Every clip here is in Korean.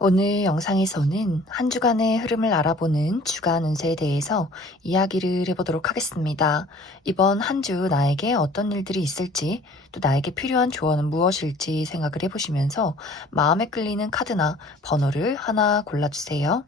오늘 영상에서는 한 주간의 흐름을 알아보는 주간 운세에 대해서 이야기를 해보도록 하겠습니다. 이번 한 주 나에게 어떤 일들이 있을지, 또 나에게 필요한 조언은 무엇일지 생각을 해보시면서 마음에 끌리는 카드나 번호를 하나 골라주세요.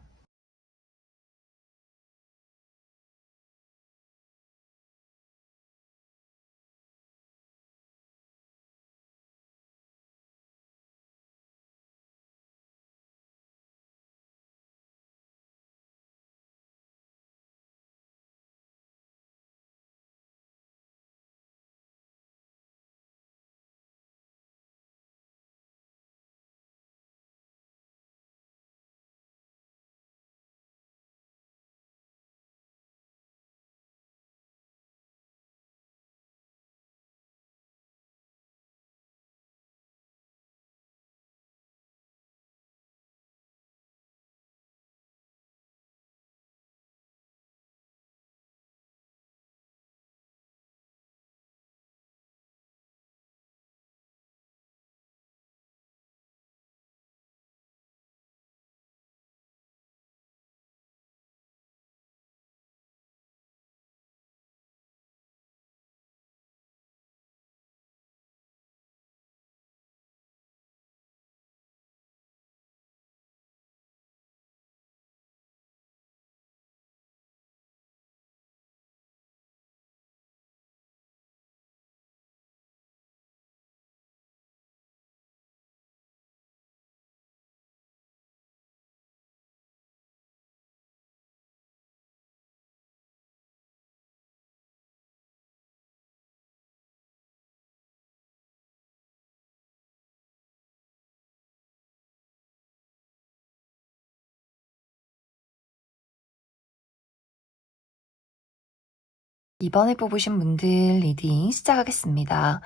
이번에 뽑으신 분들 리딩 시작하겠습니다.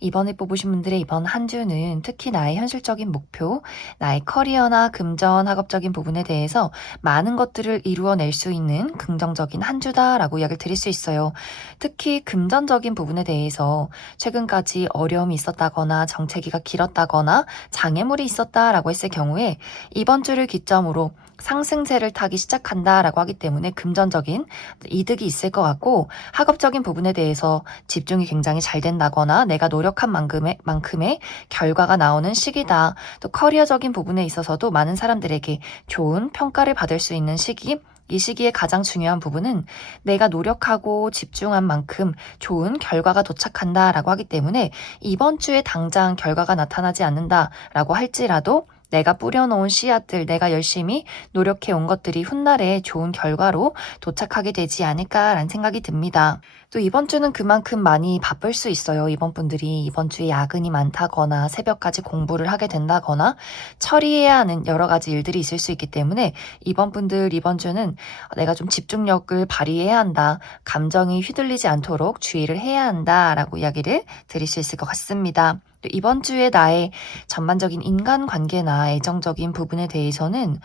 이번에 뽑으신 분들의 이번 한 주는 특히 나의 현실적인 목표, 나의 커리어나 금전, 학업적인 부분에 대해서 많은 것들을 이루어낼 수 있는 긍정적인 한 주다라고 이야기를 드릴 수 있어요. 특히 금전적인 부분에 대해서 최근까지 어려움이 있었다거나 정체기가 길었다거나 장애물이 있었다라고 했을 경우에 이번 주를 기점으로 상승세를 타기 시작한다라고 하기 때문에 금전적인 이득이 있을 것 같고, 학업적인 부분에 대해서 집중이 굉장히 잘 된다거나 내가 노력한 만큼의 결과가 나오는 시기다. 또 커리어적인 부분에 있어서도 많은 사람들에게 좋은 평가를 받을 수 있는 시기, 이 시기에 가장 중요한 부분은 내가 노력하고 집중한 만큼 좋은 결과가 도착한다라고 하기 때문에 이번 주에 당장 결과가 나타나지 않는다라고 할지라도 내가 뿌려놓은 씨앗들, 내가 열심히 노력해 온 것들이 훗날에 좋은 결과로 도착하게 되지 않을까라는 생각이 듭니다. 또 이번 주는 그만큼 많이 바쁠 수 있어요. 이번 분들이 이번 주에 야근이 많다거나 새벽까지 공부를 하게 된다거나 처리해야 하는 여러 가지 일들이 있을 수 있기 때문에 이번 분들 이번 주는 내가 좀 집중력을 발휘해야 한다. 감정이 휘둘리지 않도록 주의를 해야 한다라고 이야기를 드릴 수 있을 것 같습니다. 또 이번 주에 나의 전반적인 인간관계나 애정적인 부분에 대해서는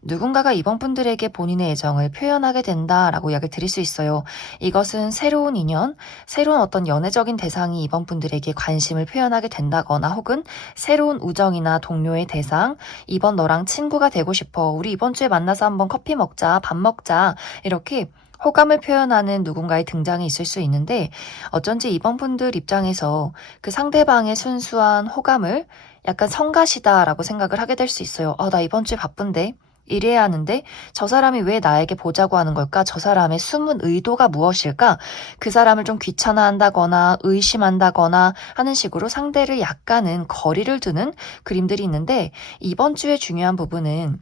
누군가가 이번 분들에게 본인의 애정을 표현하게 된다라고 이야기를 드릴 수 있어요. 이것은 새로운 인연, 새로운 어떤 연애적인 대상이 이번 분들에게 관심을 표현하게 된다거나 혹은 새로운 우정이나 동료의 대상, 이번 너랑 친구가 되고 싶어. 우리 이번 주에 만나서 한번 커피 먹자, 밥 먹자. 이렇게 호감을 표현하는 누군가의 등장이 있을 수 있는데 어쩐지 이번 분들 입장에서 그 상대방의 순수한 호감을 약간 성가시다라고 생각을 하게 될 수 있어요. 나 이번 주에 바쁜데? 이래야 하는데 저 사람이 왜 나에게 보자고 하는 걸까? 저 사람의 숨은 의도가 무엇일까? 그 사람을 좀 귀찮아한다거나 의심한다거나 하는 식으로 상대를 약간은 거리를 두는 그림들이 있는데 이번 주에 중요한 부분은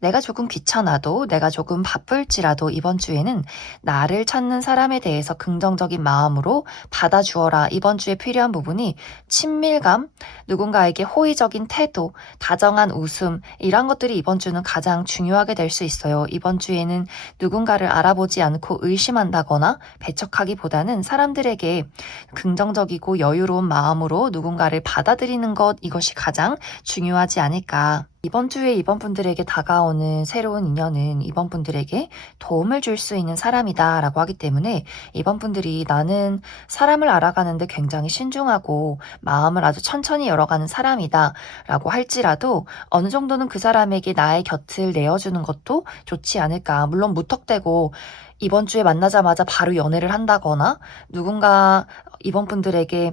내가 조금 귀찮아도 내가 조금 바쁠지라도 이번 주에는 나를 찾는 사람에 대해서 긍정적인 마음으로 받아주어라. 이번 주에 필요한 부분이 친밀감, 누군가에게 호의적인 태도, 다정한 웃음, 이런 것들이 이번 주는 가장 중요하게 될 수 있어요. 이번 주에는 누군가를 알아보지 않고 의심한다거나 배척하기보다는 사람들에게 긍정적이고 여유로운 마음으로 누군가를 받아들이는 것, 이것이 가장 중요하지 않을까. 이번 주에 이번 분들에게 다가오는 새로운 인연은 이번 분들에게 도움을 줄 수 있는 사람이다라고 하기 때문에 이번 분들이 나는 사람을 알아가는데 굉장히 신중하고 마음을 아주 천천히 열어가는 사람이다라고 할지라도 어느 정도는 그 사람에게 나의 곁을 내어주는 것도 좋지 않을까. 물론 무턱대고 이번 주에 만나자마자 바로 연애를 한다거나 누군가 이번 분들에게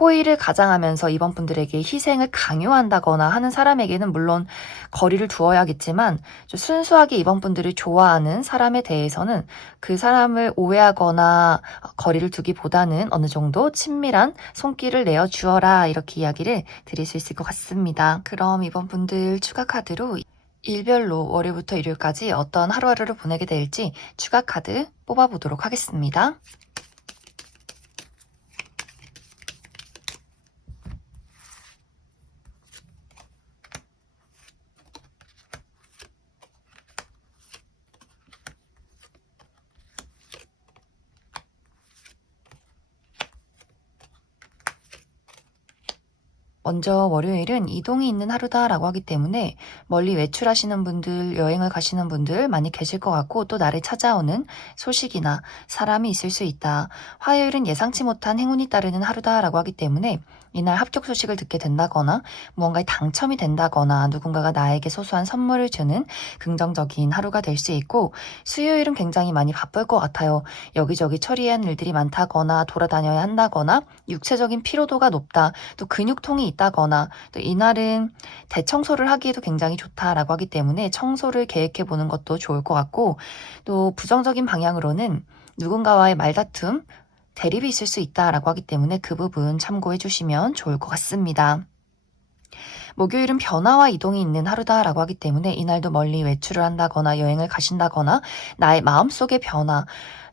호의를 가장하면서 이번 분들에게 희생을 강요한다거나 하는 사람에게는 물론 거리를 두어야겠지만 좀 순수하게 이번 분들이 좋아하는 사람에 대해서는 그 사람을 오해하거나 거리를 두기보다는 어느 정도 친밀한 손길을 내어주어라 이렇게 이야기를 드릴 수 있을 것 같습니다. 그럼 이번 분들 추가 카드로 일별로 월요일부터 일요일까지 어떤 하루하루를 보내게 될지 추가 카드 뽑아보도록 하겠습니다. 먼저 월요일은 이동이 있는 하루다라고 하기 때문에 멀리 외출하시는 분들, 여행을 가시는 분들 많이 계실 것 같고 또 나를 찾아오는 소식이나 사람이 있을 수 있다. 화요일은 예상치 못한 행운이 따르는 하루다라고 하기 때문에 이날 합격 소식을 듣게 된다거나 무언가에 당첨이 된다거나 누군가가 나에게 소소한 선물을 주는 긍정적인 하루가 될 수 있고 수요일은 굉장히 많이 바쁠 것 같아요. 여기저기 처리해야 하는 일들이 많다거나 돌아다녀야 한다거나 육체적인 피로도가 높다. 또 근육통이 있다거나 또 이날은 대청소를 하기에도 굉장히 좋다라고 하기 때문에 청소를 계획해 보는 것도 좋을 것 같고 또 부정적인 방향으로는 누군가와의 말다툼, 대립이 있을 수 있다라고 하기 때문에 그 부분 참고해 주시면 좋을 것 같습니다. 목요일은 변화와 이동이 있는 하루다라고 하기 때문에 이날도 멀리 외출을 한다거나 여행을 가신다거나 나의 마음속의 변화,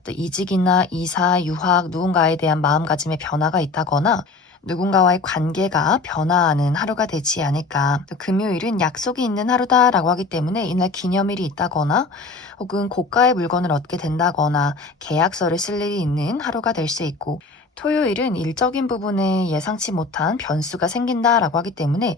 또 이직이나 이사, 유학, 누군가에 대한 마음가짐의 변화가 있다거나 누군가와의 관계가 변화하는 하루가 되지 않을까. 또 금요일은 약속이 있는 하루다라고 하기 때문에 이날 기념일이 있다거나 혹은 고가의 물건을 얻게 된다거나 계약서를 쓸 일이 있는 하루가 될 수 있고 토요일은 일적인 부분에 예상치 못한 변수가 생긴다라고 하기 때문에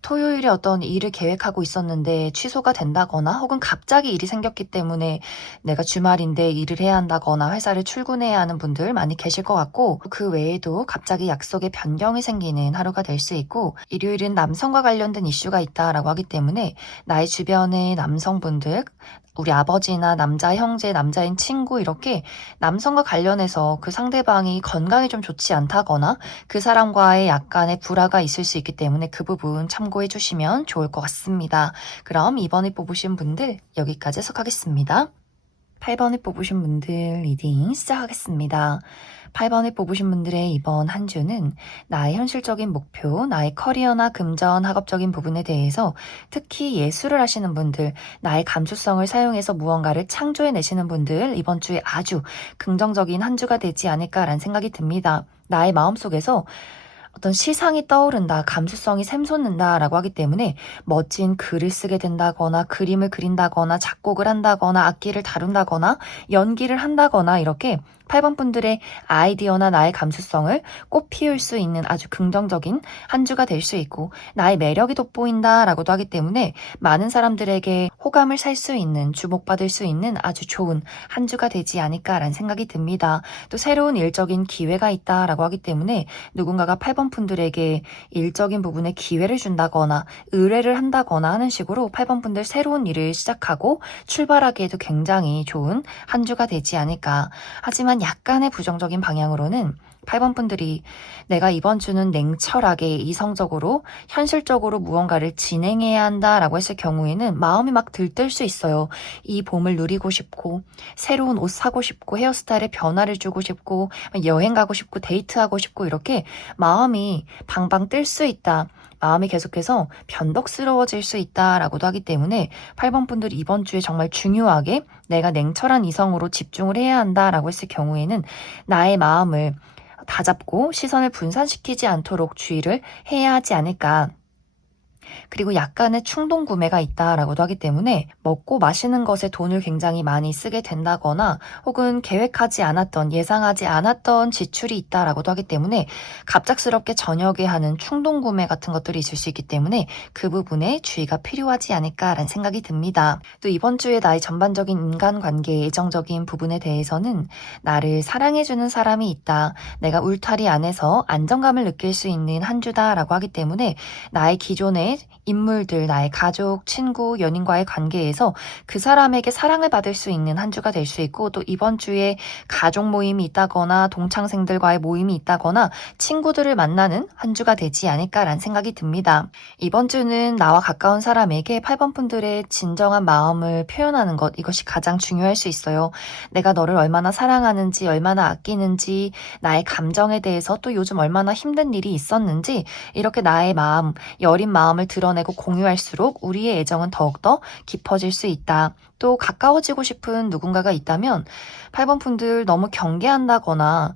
토요일에 어떤 일을 계획하고 있었는데 취소가 된다거나 혹은 갑자기 일이 생겼기 때문에 내가 주말인데 일을 해야 한다거나 회사를 출근해야 하는 분들 많이 계실 것 같고 그 외에도 갑자기 약속에 변경이 생기는 하루가 될 수 있고 일요일은 남성과 관련된 이슈가 있다라고 하기 때문에 나의 주변의 남성분들 우리 아버지나 남자 형제, 남자인 친구 이렇게 남성과 관련해서 그 상대방이 건강이 좀 좋지 않다거나 그 사람과의 약간의 불화가 있을 수 있기 때문에 그 부분 참고해 주시면 좋을 것 같습니다. 그럼 이번에 뽑으신 분들 여기까지 해석하겠습니다. 8번을 뽑으신 분들 리딩 시작하겠습니다. 8번을 뽑으신 분들의 이번 한 주는 나의 현실적인 목표, 나의 커리어나 금전, 학업적인 부분에 대해서 특히 예술을 하시는 분들, 나의 감수성을 사용해서 무언가를 창조해내시는 분들 이번 주에 아주 긍정적인 한 주가 되지 않을까라는 생각이 듭니다. 나의 마음속에서 어떤 시상이 떠오른다, 감수성이 샘솟는다라고 하기 때문에 멋진 글을 쓰게 된다거나 그림을 그린다거나 작곡을 한다거나 악기를 다룬다거나 연기를 한다거나 이렇게 8번 분들의 아이디어나 나의 감수성을 꽃 피울 수 있는 아주 긍정적인 한 주가 될 수 있고 나의 매력이 돋보인다라고도 하기 때문에 많은 사람들에게 호감을 살 수 있는 주목받을 수 있는 아주 좋은 한 주가 되지 않을까라는 생각이 듭니다. 또 새로운 일적인 기회가 있다라고 하기 때문에 누군가가 8번 분들에게 일적인 부분에 기회를 준다거나 의뢰를 한다거나 하는 식으로 8번 분들 새로운 일을 시작하고 출발하기에도 굉장히 좋은 한 주가 되지 않을까. 하지만 약간의 부정적인 방향으로는 8번 분들이 내가 이번 주는 냉철하게 이성적으로 현실적으로 무언가를 진행해야 한다라고 했을 경우에는 마음이 막 들뜰 수 있어요. 이 봄을 누리고 싶고 새로운 옷 사고 싶고 헤어스타일에 변화를 주고 싶고 여행 가고 싶고 데이트하고 싶고 이렇게 마음이 방방 뜰 수 있다. 마음이 계속해서 변덕스러워질 수 있다라고도 하기 때문에 8번 분들이 이번 주에 정말 중요하게 내가 냉철한 이성으로 집중을 해야 한다라고 했을 경우에는 나의 마음을 다잡고 시선을 분산시키지 않도록 주의를 해야 하지 않을까. 그리고 약간의 충동 구매가 있다라고도 하기 때문에 먹고 마시는 것에 돈을 굉장히 많이 쓰게 된다거나 혹은 계획하지 않았던 예상하지 않았던 지출이 있다라고도 하기 때문에 갑작스럽게 저녁에 하는 충동 구매 같은 것들이 있을 수 있기 때문에 그 부분에 주의가 필요하지 않을까라는 생각이 듭니다. 또 이번 주에 나의 전반적인 인간관계, 애정적인 부분에 대해서는 나를 사랑해주는 사람이 있다. 내가 울타리 안에서 안정감을 느낄 수 있는 한 주다라고 하기 때문에 나의 기존의 인물들, 나의 가족, 친구, 연인과의 관계에서 그 사람에게 사랑을 받을 수 있는 한 주가 될 수 있고 또 이번 주에 가족 모임이 있다거나 동창생들과의 모임이 있다거나 친구들을 만나는 한 주가 되지 않을까라는 생각이 듭니다. 이번 주는 나와 가까운 사람에게 8번 분들의 진정한 마음을 표현하는 것 이것이 가장 중요할 수 있어요. 내가 너를 얼마나 사랑하는지 얼마나 아끼는지 나의 감정에 대해서 또 요즘 얼마나 힘든 일이 있었는지 이렇게 나의 마음, 여린 마음을 드러내고 공유할수록 우리의 애정은 더욱더 깊어질 수 있다. 또 가까워지고 싶은 누군가가 있다면 8번 분들 너무 경계한다거나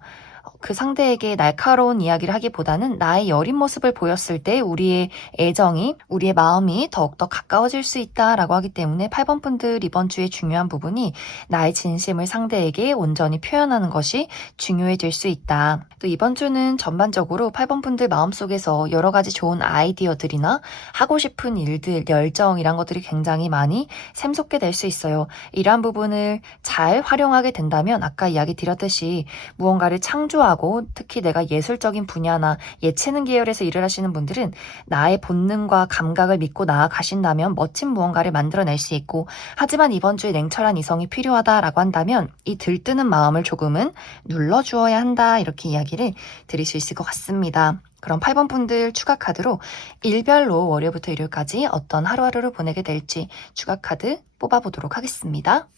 그 상대에게 날카로운 이야기를 하기보다는 나의 여린 모습을 보였을 때 우리의 애정이, 우리의 마음이 더욱더 가까워질 수 있다라고 하기 때문에 8번 분들 이번 주에 중요한 부분이 나의 진심을 상대에게 온전히 표현하는 것이 중요해질 수 있다. 또 이번 주는 전반적으로 8번 분들 마음속에서 여러 가지 좋은 아이디어들이나 하고 싶은 일들, 열정 이런 것들이 굉장히 많이 샘솟게 될 수 있어요. 이러한 부분을 잘 활용하게 된다면 아까 이야기 드렸듯이 무언가를 창조하고 특히 내가 예술적인 분야나 예체능 계열에서 일을 하시는 분들은 나의 본능과 감각을 믿고 나아가신다면 멋진 무언가를 만들어낼 수 있고 하지만 이번 주에 냉철한 이성이 필요하다라고 한다면 이 들뜨는 마음을 조금은 눌러주어야 한다 이렇게 이야기를 드릴 수 있을 것 같습니다. 그럼 8번 분들 추가 카드로 일별로 월요일부터 일요일까지 어떤 하루하루를 보내게 될지 추가 카드 뽑아보도록 하겠습니다.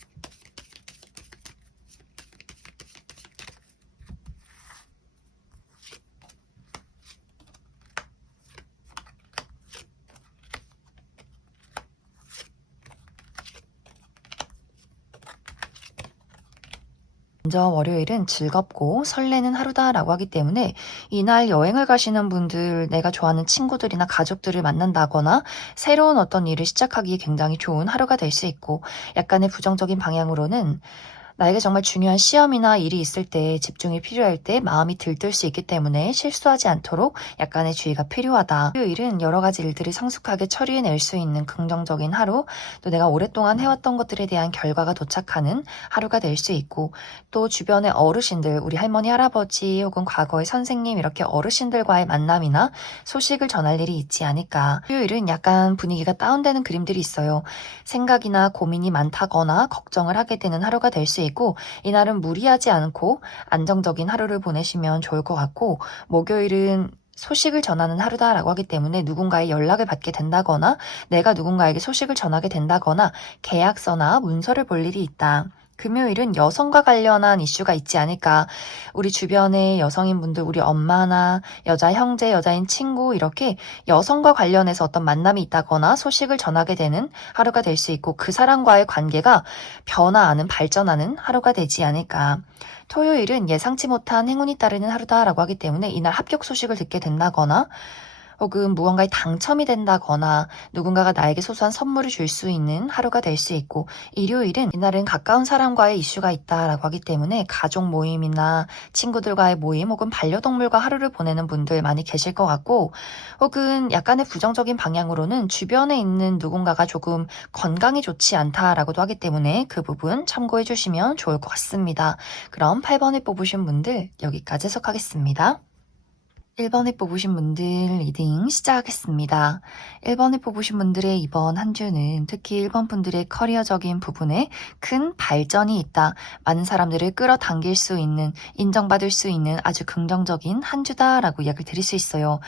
먼저 월요일은 즐겁고 설레는 하루다라고 하기 때문에 이날 여행을 가시는 분들, 내가 좋아하는 친구들이나 가족들을 만난다거나 새로운 어떤 일을 시작하기에 굉장히 좋은 하루가 될 수 있고 약간의 부정적인 방향으로는 나에게 정말 중요한 시험이나 일이 있을 때 집중이 필요할 때 마음이 들뜰 수 있기 때문에 실수하지 않도록 약간의 주의가 필요하다. 토요일은 여러 가지 일들을 성숙하게 처리해낼 수 있는 긍정적인 하루, 또 내가 오랫동안 해왔던 것들에 대한 결과가 도착하는 하루가 될 수 있고 또 주변의 어르신들, 우리 할머니, 할아버지 혹은 과거의 선생님 이렇게 어르신들과의 만남이나 소식을 전할 일이 있지 않을까. 토요일은 약간 분위기가 다운되는 그림들이 있어요. 생각이나 고민이 많다거나 걱정을 하게 되는 하루가 될 수 있고 이날은 무리하지 않고 안정적인 하루를 보내시면 좋을 것 같고 목요일은 소식을 전하는 하루다라고 하기 때문에 누군가의 연락을 받게 된다거나 내가 누군가에게 소식을 전하게 된다거나 계약서나 문서를 볼 일이 있다. 금요일은 여성과 관련한 이슈가 있지 않을까. 우리 주변의 여성인분들, 우리 엄마나 여자 형제, 여자인 친구 이렇게 여성과 관련해서 어떤 만남이 있다거나 소식을 전하게 되는 하루가 될 수 있고 그 사람과의 관계가 변화하는, 발전하는 하루가 되지 않을까. 토요일은 예상치 못한 행운이 따르는 하루다라고 하기 때문에 이날 합격 소식을 듣게 된다거나 혹은 무언가에 당첨이 된다거나 누군가가 나에게 소소한 선물을 줄 수 있는 하루가 될 수 있고 일요일은 이날은 가까운 사람과의 이슈가 있다라고 하기 때문에 가족 모임이나 친구들과의 모임 혹은 반려동물과 하루를 보내는 분들 많이 계실 것 같고 혹은 약간의 부정적인 방향으로는 주변에 있는 누군가가 조금 건강이 좋지 않다라고도 하기 때문에 그 부분 참고해 주시면 좋을 것 같습니다. 그럼 8번을 뽑으신 분들 여기까지 해석하겠습니다. 1번을 뽑으신 분들 리딩 시작하겠습니다. 1번을 뽑으신 분들의 이번 한 주는 특히 1번 분들의 커리어적인 부분에 큰 발전이 있다. 많은 사람들을 끌어당길 수 있는, 인정받을 수 있는 아주 긍정적인 한 주다라고 이야기를 드릴 수 있어요.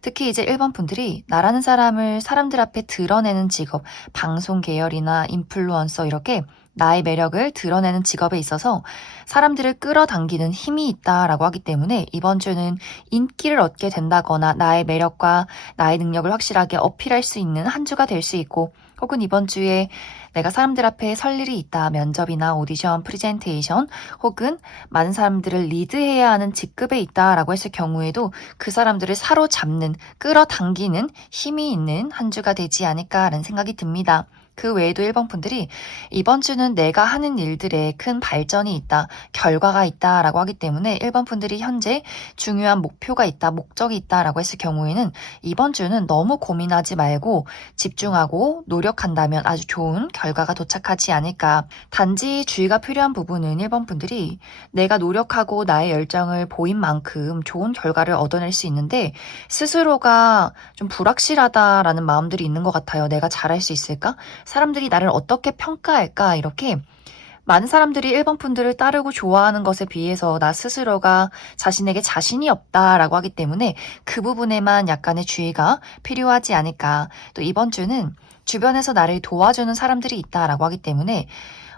특히 이제 1번 분들이 나라는 사람을 사람들 앞에 드러내는 직업, 방송 계열이나 인플루언서 이렇게 나의 매력을 드러내는 직업에 있어서 사람들을 끌어당기는 힘이 있다라고 하기 때문에 이번 주는 인기를 얻게 된다거나 나의 매력과 나의 능력을 확실하게 어필할 수 있는 한 주가 될 수 있고 혹은 이번 주에 내가 사람들 앞에 설 일이 있다. 면접이나 오디션, 프레젠테이션 혹은 많은 사람들을 리드해야 하는 직급에 있다라고 했을 경우에도 그 사람들을 사로잡는 끌어당기는 힘이 있는 한 주가 되지 않을까라는 생각이 듭니다. 그 외에도 1번 분들이 이번 주는 내가 하는 일들에 큰 발전이 있다, 결과가 있다라고 하기 때문에 1번 분들이 현재 중요한 목표가 있다, 목적이 있다라고 했을 경우에는 이번 주는 너무 고민하지 말고 집중하고 노력한다면 아주 좋은 결과가 도착하지 않을까. 단지 주의가 필요한 부분은 1번 분들이 내가 노력하고 나의 열정을 보인 만큼 좋은 결과를 얻어낼 수 있는데 스스로가 좀 불확실하다라는 마음들이 있는 것 같아요. 내가 잘할 수 있을까? 사람들이 나를 어떻게 평가할까? 이렇게 많은 사람들이 1번 분들을 따르고 좋아하는 것에 비해서 나 스스로가 자신에게 자신이 없다라고 하기 때문에 그 부분에만 약간의 주의가 필요하지 않을까. 또 이번 주는 주변에서 나를 도와주는 사람들이 있다라고 하기 때문에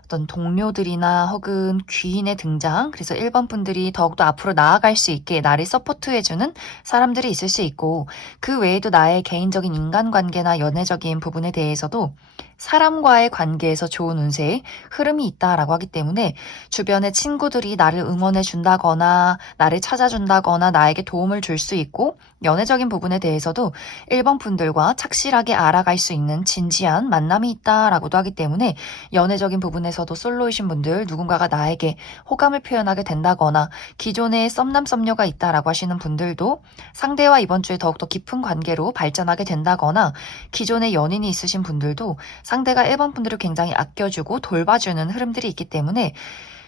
어떤 동료들이나 혹은 귀인의 등장, 그래서 1번 분들이 더욱더 앞으로 나아갈 수 있게 나를 서포트해주는 사람들이 있을 수 있고, 그 외에도 나의 개인적인 인간관계나 연애적인 부분에 대해서도 사람과의 관계에서 좋은 운세의 흐름이 있다라고 하기 때문에 주변의 친구들이 나를 응원해 준다거나 나를 찾아준다거나 나에게 도움을 줄 수 있고, 연애적인 부분에 대해서도 1번 분들과 착실하게 알아갈 수 있는 진지한 만남이 있다라고도 하기 때문에 연애적인 부분에서도 솔로이신 분들, 누군가가 나에게 호감을 표현하게 된다거나 기존에 썸남 썸녀가 있다라고 하시는 분들도 상대와 이번 주에 더욱더 깊은 관계로 발전하게 된다거나, 기존에 연인이 있으신 분들도 상대가 1번 분들을 굉장히 아껴주고 돌봐주는 흐름들이 있기 때문에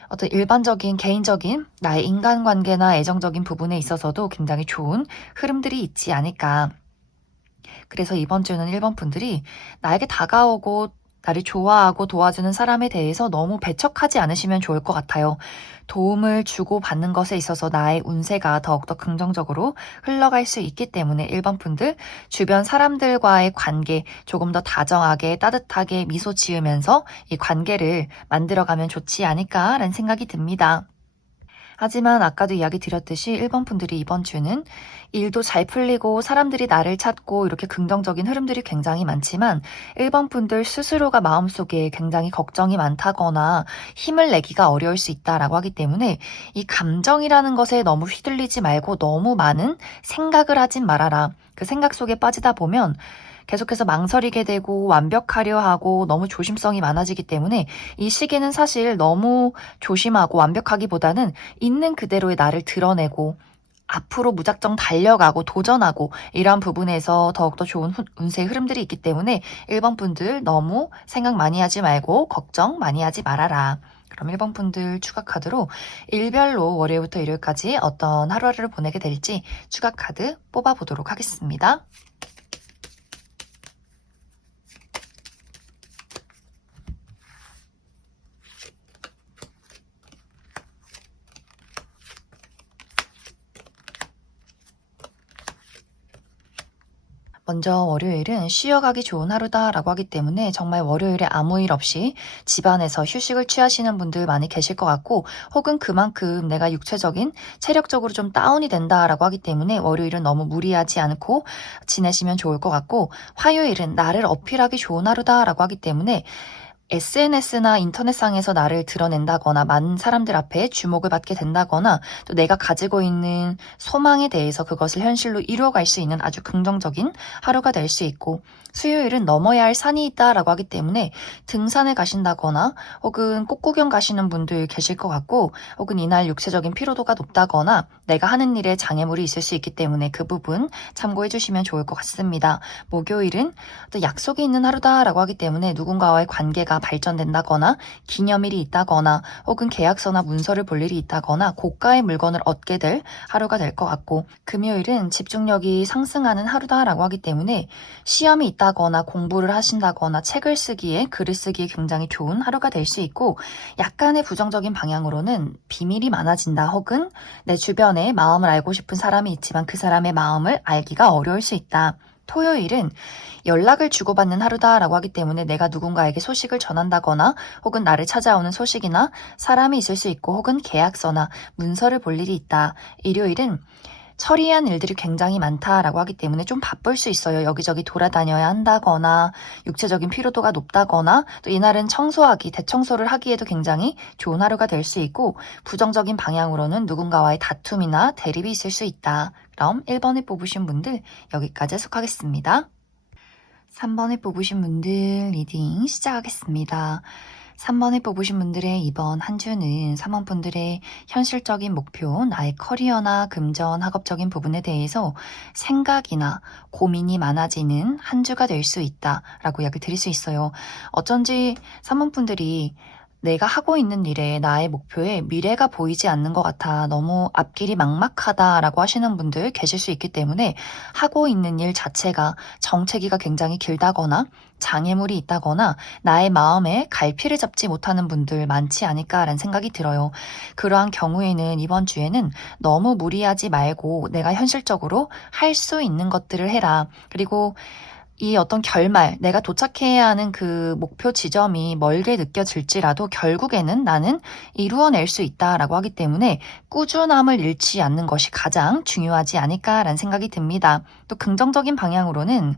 어떤 일반적인 개인적인 나의 인간관계나 애정적인 부분에 있어서도 굉장히 좋은 흐름들이 있지 않을까. 그래서 이번 주는 1번 분들이 나에게 다가오고 나를 좋아하고 도와주는 사람에 대해서 너무 배척하지 않으시면 좋을 것 같아요. 도움을 주고 받는 것에 있어서 나의 운세가 더욱더 긍정적으로 흘러갈 수 있기 때문에 1번 분들 주변 사람들과의 관계 조금 더 다정하게 따뜻하게 미소 지으면서 이 관계를 만들어가면 좋지 않을까라는 생각이 듭니다. 하지만 아까도 이야기 드렸듯이 1번 분들이 이번 주는 일도 잘 풀리고 사람들이 나를 찾고 이렇게 긍정적인 흐름들이 굉장히 많지만 1번 분들 스스로가 마음속에 굉장히 걱정이 많다거나 힘을 내기가 어려울 수 있다라고 하기 때문에 이 감정이라는 것에 너무 휘둘리지 말고 너무 많은 생각을 하진 말아라. 그 생각 속에 빠지다 보면 계속해서 망설이게 되고 완벽하려 하고 너무 조심성이 많아지기 때문에 이 시기는 사실 너무 조심하고 완벽하기보다는 있는 그대로의 나를 드러내고 앞으로 무작정 달려가고 도전하고 이러한 부분에서 더욱더 좋은 운세의 흐름들이 있기 때문에 1번 분들 너무 생각 많이 하지 말고 걱정 많이 하지 말아라. 그럼 1번 분들 추가 카드로 일별로 월요일부터 일요일까지 어떤 하루하루를 보내게 될지 추가 카드 뽑아보도록 하겠습니다. 먼저 월요일은 쉬어가기 좋은 하루다라고 하기 때문에 정말 월요일에 아무 일 없이 집안에서 휴식을 취하시는 분들 많이 계실 것 같고, 혹은 그만큼 내가 육체적인 체력적으로 좀 다운이 된다라고 하기 때문에 월요일은 너무 무리하지 않고 지내시면 좋을 것 같고, 화요일은 나를 어필하기 좋은 하루다라고 하기 때문에 SNS나 인터넷상에서 나를 드러낸다거나 많은 사람들 앞에 주목을 받게 된다거나 또 내가 가지고 있는 소망에 대해서 그것을 현실로 이루어갈 수 있는 아주 긍정적인 하루가 될 수 있고, 수요일은 넘어야 할 산이 있다라고 하기 때문에 등산을 가신다거나 혹은 꽃구경 가시는 분들 계실 것 같고, 혹은 이날 육체적인 피로도가 높다거나 내가 하는 일에 장애물이 있을 수 있기 때문에 그 부분 참고해 주시면 좋을 것 같습니다. 목요일은 또 약속이 있는 하루다라고 하기 때문에 누군가와의 관계가 발전된다거나 기념일이 있다거나 혹은 계약서나 문서를 볼 일이 있다거나 고가의 물건을 얻게 될 하루가 될 것 같고, 금요일은 집중력이 상승하는 하루다라고 하기 때문에 시험이 있다거나 공부를 하신다거나 책을 쓰기에 글을 쓰기에 굉장히 좋은 하루가 될 수 있고, 약간의 부정적인 방향으로는 비밀이 많아진다 혹은 내 주변에 마음을 알고 싶은 사람이 있지만 그 사람의 마음을 알기가 어려울 수 있다. 토요일은 연락을 주고받는 하루다라고 하기 때문에 내가 누군가에게 소식을 전한다거나 혹은 나를 찾아오는 소식이나 사람이 있을 수 있고, 혹은 계약서나 문서를 볼 일이 있다. 일요일은 처리한 일들이 굉장히 많다라고 하기 때문에 좀 바쁠 수 있어요. 여기저기 돌아다녀야 한다거나 육체적인 피로도가 높다거나 또 이날은 청소하기, 대청소를 하기에도 굉장히 좋은 하루가 될 수 있고 부정적인 방향으로는 누군가와의 다툼이나 대립이 있을 수 있다. 그럼 1번을 뽑으신 분들 여기까지 해석하겠습니다. 3번을 뽑으신 분들 리딩 시작하겠습니다. 3번을 뽑으신 분들의 이번 한 주는 3번 분들의 현실적인 목표, 나의 커리어나 금전, 학업적인 부분에 대해서 생각이나 고민이 많아지는 한 주가 될 수 있다라고 이야기 드릴 수 있어요. 어쩐지 3번 분들이 내가 하고 있는 일에 나의 목표에 미래가 보이지 않는 것 같아 너무 앞길이 막막하다라고 하시는 분들 계실 수 있기 때문에 하고 있는 일 자체가 정체기가 굉장히 길다거나 장애물이 있다거나 나의 마음에 갈피를 잡지 못하는 분들 많지 않을까라는 생각이 들어요. 그러한 경우에는 이번 주에는 너무 무리하지 말고 내가 현실적으로 할 수 있는 것들을 해라. 그리고 이 어떤 결말, 내가 도착해야 하는 그 목표 지점이 멀게 느껴질지라도 결국에는 나는 이루어낼 수 있다라고 하기 때문에 꾸준함을 잃지 않는 것이 가장 중요하지 않을까라는 생각이 듭니다. 또 긍정적인 방향으로는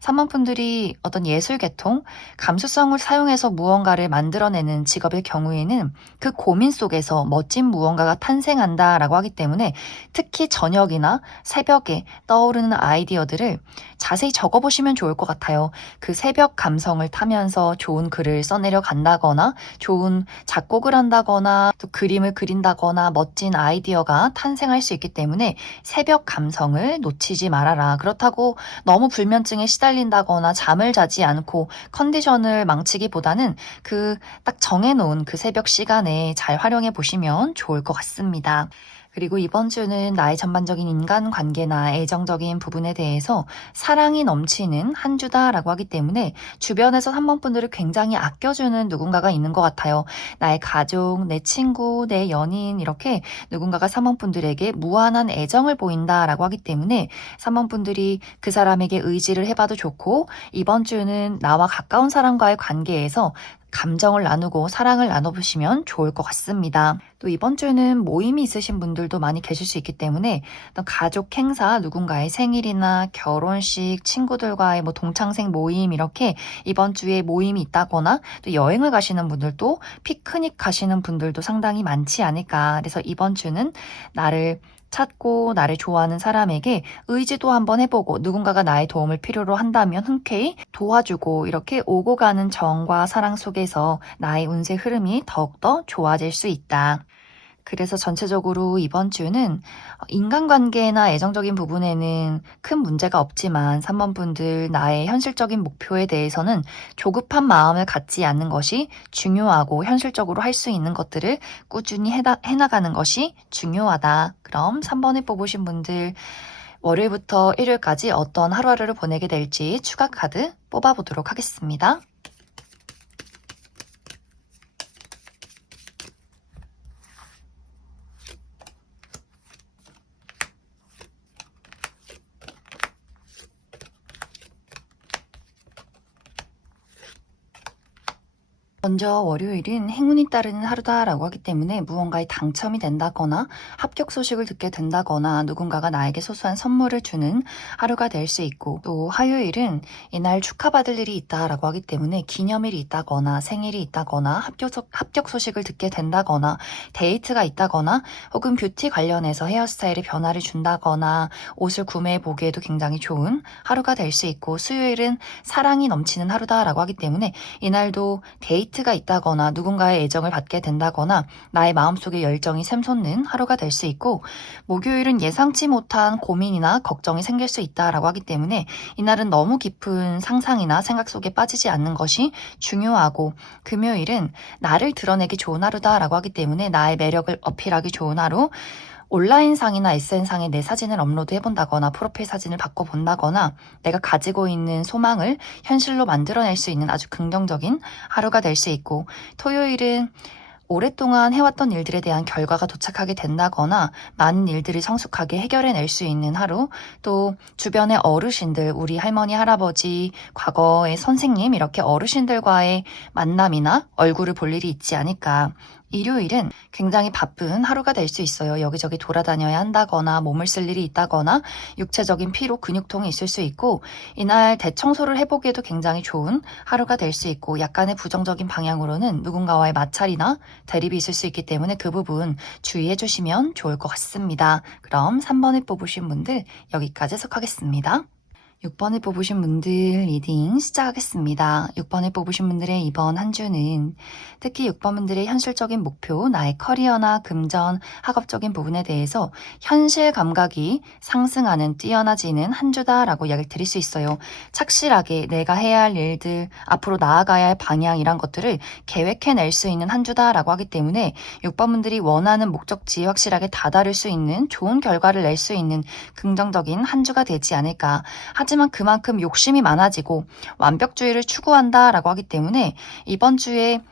3번 분들이 어떤 예술 계통, 감수성을 사용해서 무언가를 만들어내는 직업의 경우에는 그 고민 속에서 멋진 무언가가 탄생한다라고 하기 때문에 특히 저녁이나 새벽에 떠오르는 아이디어들을 자세히 적어보시면 좋을 것 같아요. 그 새벽 감성을 타면서 좋은 글을 써내려 간다거나 좋은 작곡을 한다거나 또 그림을 그린다거나 멋진 아이디어가 탄생할 수 있기 때문에 새벽 감성을 놓치지 말아라. 그렇다고 너무 불면증에 시달린다거나 잠을 자지 않고 컨디션을 망치기보다는 그 딱 정해놓은 그 새벽 시간에 잘 활용해 보시면 좋을 것 같습니다. 그리고 이번 주는 나의 전반적인 인간관계나 애정적인 부분에 대해서 사랑이 넘치는 한 주다라고 하기 때문에 주변에서 3번 분들을 굉장히 아껴주는 누군가가 있는 것 같아요. 나의 가족, 내 친구, 내 연인 이렇게 누군가가 3번 분들에게 무한한 애정을 보인다라고 하기 때문에 3번 분들이 그 사람에게 의지를 해봐도 좋고 이번 주는 나와 가까운 사람과의 관계에서 감정을 나누고 사랑을 나눠보시면 좋을 것 같습니다. 또 이번 주에는 모임이 있으신 분들도 많이 계실 수 있기 때문에 또 가족 행사, 누군가의 생일이나 결혼식, 친구들과의 뭐 동창생 모임 이렇게 이번 주에 모임이 있다거나 또 여행을 가시는 분들도 피크닉 가시는 분들도 상당히 많지 않을까. 그래서 이번 주는 나를 찾고 나를 좋아하는 사람에게 의지도 한번 해보고 누군가가 나의 도움을 필요로 한다면 흔쾌히 도와주고 이렇게 오고 가는 정과 사랑 속에서 나의 운세 흐름이 더욱더 좋아질 수 있다. 그래서 전체적으로 이번 주는 인간관계나 애정적인 부분에는 큰 문제가 없지만 3번 분들 나의 현실적인 목표에 대해서는 조급한 마음을 갖지 않는 것이 중요하고 현실적으로 할 수 있는 것들을 꾸준히 해나가는 것이 중요하다. 그럼 3번을 뽑으신 분들 월요일부터 일요일까지 어떤 하루하루를 보내게 될지 추가 카드 뽑아보도록 하겠습니다. 먼저 월요일은 행운이 따르는 하루다라고 하기 때문에 무언가에 당첨이 된다거나 합격 소식을 듣게 된다거나 누군가가 나에게 소소한 선물을 주는 하루가 될 수 있고 또 화요일은 이날 축하받을 일이 있다라고 하기 때문에 기념일이 있다거나 생일이 있다거나 합격 소식을 듣게 된다거나 데이트가 있다거나 혹은 뷰티 관련해서 헤어스타일의 변화를 준다거나 옷을 구매해 보기에도 굉장히 좋은 하루가 될 수 있고 수요일은 사랑이 넘치는 하루다라고 하기 때문에 이날도 데이트가 있다거나 누군가의 애정을 받게 된다거나 나의 마음속에 열정이 샘솟는 하루가 될 수 있고 목요일은 예상치 못한 고민이나 걱정이 생길 수 있다라고 하기 때문에 이날은 너무 깊은 상상이나 생각 속에 빠지지 않는 것이 중요하고 금요일은 나를 드러내기 좋은 하루다라고 하기 때문에 나의 매력을 어필하기 좋은 하루 온라인상이나 SN상에 내 사진을 업로드해본다거나 프로필 사진을 바꿔본다거나 내가 가지고 있는 소망을 현실로 만들어낼 수 있는 아주 긍정적인 하루가 될 수 있고 토요일은 오랫동안 해왔던 일들에 대한 결과가 도착하게 된다거나 많은 일들을 성숙하게 해결해낼 수 있는 하루 또 주변의 어르신들 우리 할머니 할아버지 과거의 선생님 이렇게 어르신들과의 만남이나 얼굴을 볼 일이 있지 않을까 일요일은 굉장히 바쁜 하루가 될 수 있어요. 여기저기 돌아다녀야 한다거나 몸을 쓸 일이 있다거나 육체적인 피로, 근육통이 있을 수 있고 이날 대청소를 해보기에도 굉장히 좋은 하루가 될 수 있고 약간의 부정적인 방향으로는 누군가와의 마찰이나 대립이 있을 수 있기 때문에 그 부분 주의해 주시면 좋을 것 같습니다. 그럼 3번을 뽑으신 분들 여기까지 해석하겠습니다. 6번을 뽑으신 분들 리딩 시작하겠습니다. 6번을 뽑으신 분들의 이번 한 주는 특히 6번 분들의 현실적인 목표, 나의 커리어나 금전, 학업적인 부분에 대해서 현실 감각이 상승하는 뛰어나지는 한 주다라고 이야기를 드릴 수 있어요. 착실하게 내가 해야 할 일들, 앞으로 나아가야 할 방향 이란 것들을 계획해낼 수 있는 한 주다라고 하기 때문에 6번 분들이 원하는 목적지에 확실하게 다다를 수 있는 좋은 결과를 낼 수 있는 긍정적인 한 주가 되지 않을까. 하지만 그만큼 욕심이 많아지고 완벽주의를 추구한다라고 하기 때문에 이번 주에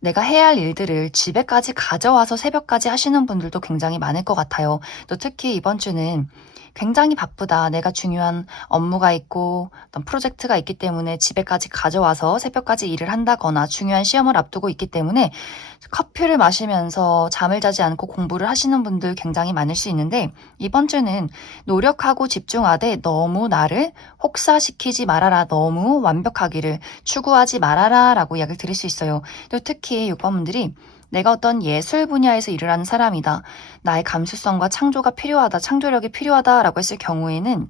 내가 해야 할 일들을 집에까지 가져와서 새벽까지 하시는 분들도 굉장히 많을 것 같아요. 또 특히 이번 주는 굉장히 바쁘다. 내가 중요한 업무가 있고 어떤 프로젝트가 있기 때문에 집에까지 가져와서 새벽까지 일을 한다거나 중요한 시험을 앞두고 있기 때문에 커피를 마시면서 잠을 자지 않고 공부를 하시는 분들 굉장히 많을 수 있는데 이번 주는 노력하고 집중하되 너무 나를 혹사시키지 말아라. 너무 완벽하기를 추구하지 말아라 라고 이야기를 드릴 수 있어요. 또 특히 6번 분들이 내가 어떤 예술 분야에서 일을 하는 사람이다. 나의 감수성과 창조가 필요하다. 창조력이 필요하다라고 했을 경우에는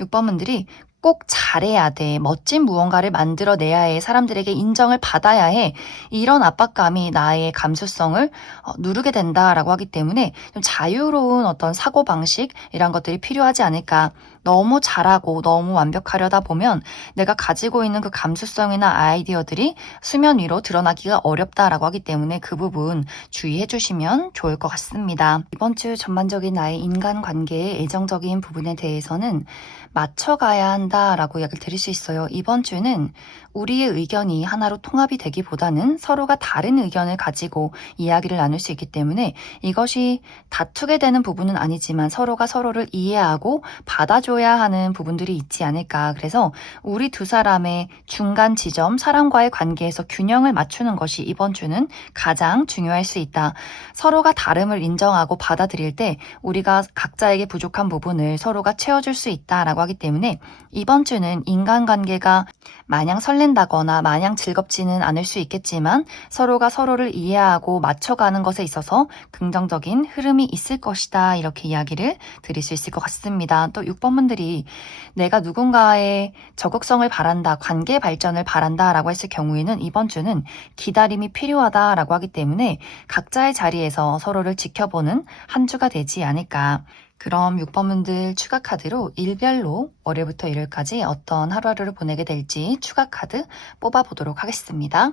6번 분들이 꼭 잘해야 돼. 멋진 무언가를 만들어내야 해. 사람들에게 인정을 받아야 해. 이런 압박감이 나의 감수성을 누르게 된다라고 하기 때문에 좀 자유로운 어떤 사고방식 이런 것들이 필요하지 않을까. 너무 잘하고 너무 완벽하려다 보면 내가 가지고 있는 그 감수성이나 아이디어들이 수면 위로 드러나기가 어렵다라고 하기 때문에 그 부분 주의해 주시면 좋을 것 같습니다. 이번 주 전반적인 나의 인간관계의 애정적인 부분에 대해서는 맞춰가야 한다라고 이야기를 드릴 수 있어요. 이번 주는 우리의 의견이 하나로 통합이 되기보다는 서로가 다른 의견을 가지고 이야기를 나눌 수 있기 때문에 이것이 다투게 되는 부분은 아니지만 서로가 서로를 이해하고 받아줘야 하는 부분들이 있지 않을까. 그래서 우리 두 사람의 중간 지점, 사람과의 관계에서 균형을 맞추는 것이 이번 주는 가장 중요할 수 있다. 서로가 다름을 인정하고 받아들일 때 우리가 각자에게 부족한 부분을 서로가 채워줄 수 있다라고 하기 때문에 이번 주는 인간관계가 마냥 설렌다거나 마냥 즐겁지는 않을 수 있겠지만 서로가 서로를 이해하고 맞춰가는 것에 있어서 긍정적인 흐름이 있을 것이다. 이렇게 이야기를 드릴 수 있을 것 같습니다. 또 6번 분들이 내가 누군가의 적극성을 바란다, 관계 발전을 바란다 라고 했을 경우에는 이번 주는 기다림이 필요하다라고 하기 때문에 각자의 자리에서 서로를 지켜보는 한 주가 되지 않을까. 그럼 6번 분들 추가 카드로 일별로 월요일부터 일요일까지 어떤 하루하루를 보내게 될지 추가 카드 뽑아보도록 하겠습니다.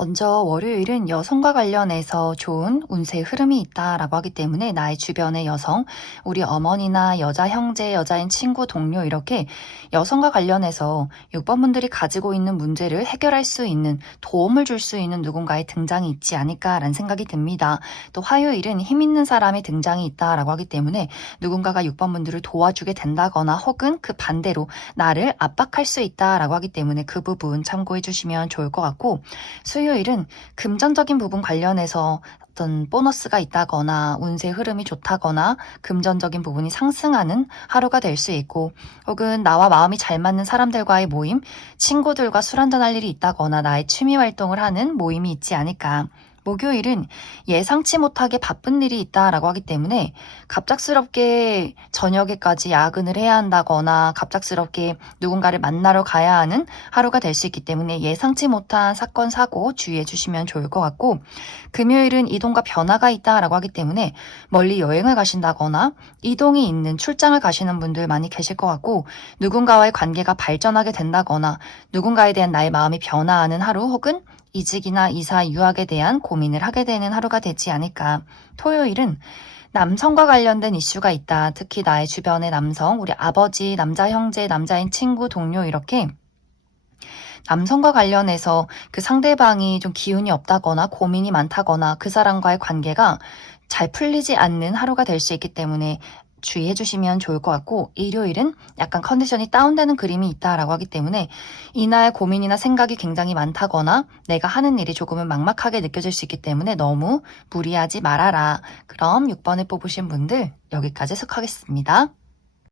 먼저 월요일은 여성과 관련해서 좋은 운세 흐름이 있다라고 하기 때문에 나의 주변의 여성, 우리 어머니나 여자 형제, 여자인 친구, 동료 이렇게 여성과 관련해서 6번 분들이 가지고 있는 문제를 해결할 수 있는 도움을 줄 수 있는 누군가의 등장이 있지 않을까라는 생각이 듭니다. 또 화요일은 힘 있는 사람의 등장이 있다라고 하기 때문에 누군가가 6번 분들을 도와주게 된다거나 혹은 그 반대로 나를 압박할 수 있다라고 하기 때문에 그 부분 참고해 주시면 좋을 것 같고 수요일은 금전적인 부분 관련해서 어떤 보너스가 있다거나 운세 흐름이 좋다거나 금전적인 부분이 상승하는 하루가 될 수 있고 혹은 나와 마음이 잘 맞는 사람들과의 모임, 친구들과 술 한잔할 일이 있다거나 나의 취미 활동을 하는 모임이 있지 않을까. 목요일은 예상치 못하게 바쁜 일이 있다라고 하기 때문에 갑작스럽게 저녁에까지 야근을 해야 한다거나 갑작스럽게 누군가를 만나러 가야 하는 하루가 될 수 있기 때문에 예상치 못한 사건, 사고 주의해 주시면 좋을 것 같고 금요일은 이동과 변화가 있다라고 하기 때문에 멀리 여행을 가신다거나 이동이 있는 출장을 가시는 분들 많이 계실 것 같고 누군가와의 관계가 발전하게 된다거나 누군가에 대한 나의 마음이 변화하는 하루 혹은 이직이나 이사, 유학에 대한 고민을 하게 되는 하루가 되지 않을까. 토요일은 남성과 관련된 이슈가 있다. 특히 나의 주변의 남성, 우리 아버지, 남자 형제, 남자인 친구, 동료 이렇게 남성과 관련해서 그 상대방이 좀 기운이 없다거나 고민이 많다거나 그 사람과의 관계가 잘 풀리지 않는 하루가 될 수 있기 때문에 주의해 주시면 좋을 것 같고, 일요일은 약간 컨디션이 다운되는 그림이 있다라고 하기 때문에 이날 고민이나 생각이 굉장히 많다거나 내가 하는 일이 조금은 막막하게 느껴질 수 있기 때문에 너무 무리하지 말아라. 그럼 6번을 뽑으신 분들 여기까지 해석하겠습니다.